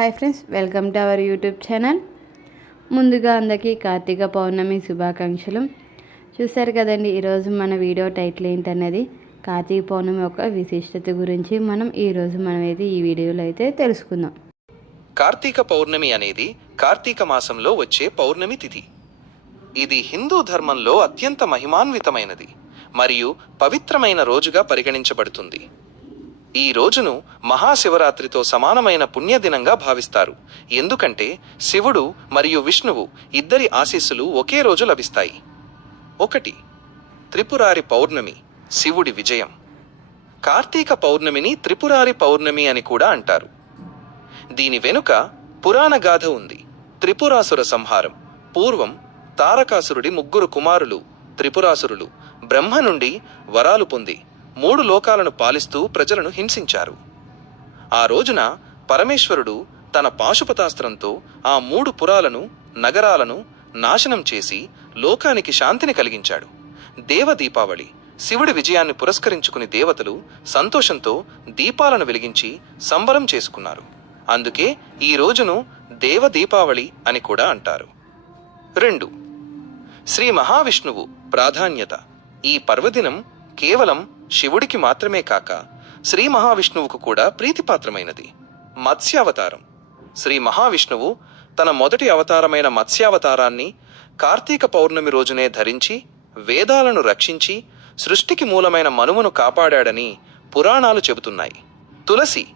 Hi friends welcome to our YouTube channel ముందుగా అందరికీ కార్తీక పౌర్ణమి శుభాకాంక్షలు. చూశారు కదండి ఈరోజు మన వీడియో టైటిల్ ఏంటన్నది? కార్తీక పౌర్ణమి యొక్క విశిష్టత గురించి మనం ఈరోజు మనమైతే ఈ వీడియోలో అయితే తెలుసుకుందాం. కార్తీక పౌర్ణమి అనేది కార్తీక మాసంలో వచ్చే పౌర్ణమి తిథి. ఇది హిందూ ధర్మంలో అత్యంత మహిమాన్వితమైనది మరియు పవిత్రమైన రోజుగా పరిగణించబడుతుంది. ఈ రోజును మహాశివరాత్రితో సమానమైన పుణ్యదినంగా భావిస్తారు. ఎందుకంటే శివుడు మరియు విష్ణువు ఇద్దరి ఆశీస్సులు ఒకే రోజు లభిస్తాయి. ఒకటి త్రిపురారి పౌర్ణమి శివుడి విజయం. కార్తీక పౌర్ణమిని త్రిపురారి పౌర్ణమి అని కూడా అంటారు. దీని వెనుక పురాణ గాథ ఉంది. త్రిపురాసుర సంహారం. పూర్వం తారకాసురుడి ముగ్గురు కుమారులు త్రిపురాసురులు బ్రహ్మ నుండి వరాలు పొంది మూడు లోకాలను పాలిస్తూ ప్రజలను హింసించారు. ఆ రోజున పరమేశ్వరుడు తన పాశుపతాస్త్రంతో ఆ మూడు పురాలను నగరాలను నాశనం చేసి లోకానికి శాంతిని కలిగించాడు. దేవ దీపావళి శివుడి విజయాన్ని పురస్కరించుకుని దేవతలు సంతోషంతో దీపాలను వెలిగించి సంబరం చేసుకున్నారు. అందుకే ఈ రోజును దేవ దీపావళి అని కూడా అంటారు. రెండు. శ్రీ మహావిష్ణువు ప్రాధాన్యత. ఈ పర్వదినం కేవలం శివుడికి మాత్రమే కాక శ్రీ మహావిష్ణువుకు కూడా ప్రీతిపాత్రమైనది. మత్స్యావతారం. శ్రీ మహావిష్ణువు తన మొదటి అవతారమైన మత్స్యావతారాన్ని కార్తీక పౌర్ణమి రోజునే ధరించి వేదాలను రక్షించి సృష్టికి మూలమైన మనువును కాపాడాడని పురాణాలు చెబుతున్నాయి. తులసి.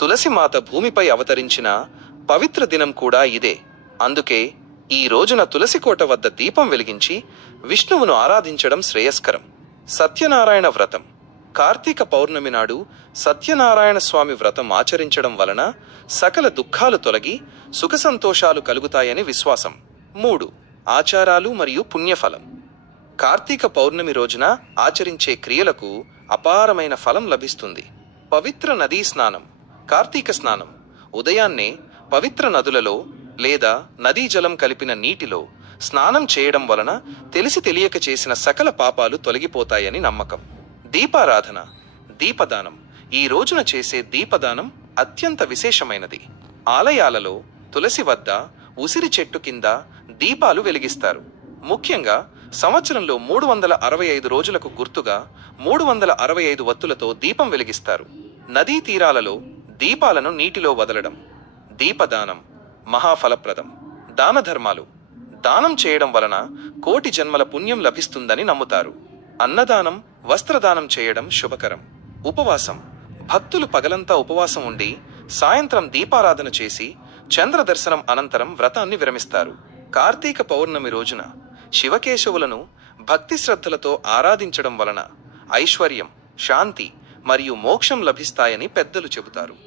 తులసి మాత భూమిపై అవతరించిన పవిత్ర దినం కూడా ఇదే. అందుకే ఈ రోజున తులసికోట వద్ద దీపం వెలిగించి విష్ణువును ఆరాధించడం శ్రేయస్కరం. సత్యనారాయణ వ్రతం. కార్తీక పౌర్ణమి నాడు సత్యనారాయణ స్వామి వ్రతం ఆచరించడం వలన సకల దుఃఖాలు తొలగి సుఖ సంతోషాలు కలుగుతాయని విశ్వాసం. మూడు. ఆచారాలు మరియు పుణ్యఫలం. కార్తీక పౌర్ణమి రోజున ఆచరించే క్రియలకు అపారమైన ఫలం లభిస్తుంది. పవిత్ర నదీ స్నానం కార్తీక స్నానం ఉదయాన్నే పవిత్ర నదులలో లేదా నదీ జలం కలిపిన నీటిలో స్నానం చేయడం వలన తెలిసి తెలియక చేసిన సకల పాపాలు తొలగిపోతాయని నమ్మకం. దీపారాధన దీపదానం. ఈ రోజున చేసే దీపదానం అత్యంత విశేషమైనది. ఆలయాలలో తులసి వద్ద ఉసిరి చెట్టు కింద దీపాలు వెలిగిస్తారు. ముఖ్యంగా సంవత్సరంలో మూడు వందల అరవై ఐదు రోజులకు గుర్తుగా మూడు వందల అరవై ఐదు వత్తులతో దీపం వెలిగిస్తారు. నదీ తీరాలలో దీపాలను నీటిలో వదలడం దీపదానం మహాఫలప్రదం. దాన ధర్మాలు దానం చేయడం వలన కోటి జన్మల పుణ్యం లభిస్తుందని నమ్ముతారు. అన్నదానం వస్త్రదానం చేయడం శుభకరం. ఉపవాసం. భక్తులు పగలంతా ఉపవాసం ఉండి సాయంత్రం దీపారాధన చేసి చంద్ర దర్శనం అనంతరం వ్రతాన్ని విరమిస్తారు. కార్తీక పౌర్ణమి రోజున శివకేశవులను భక్తి శ్రద్ధలతో ఆరాధించడం వలన ఐశ్వర్యం శాంతి మరియు మోక్షం లభిస్తాయని పెద్దలు చెబుతారు.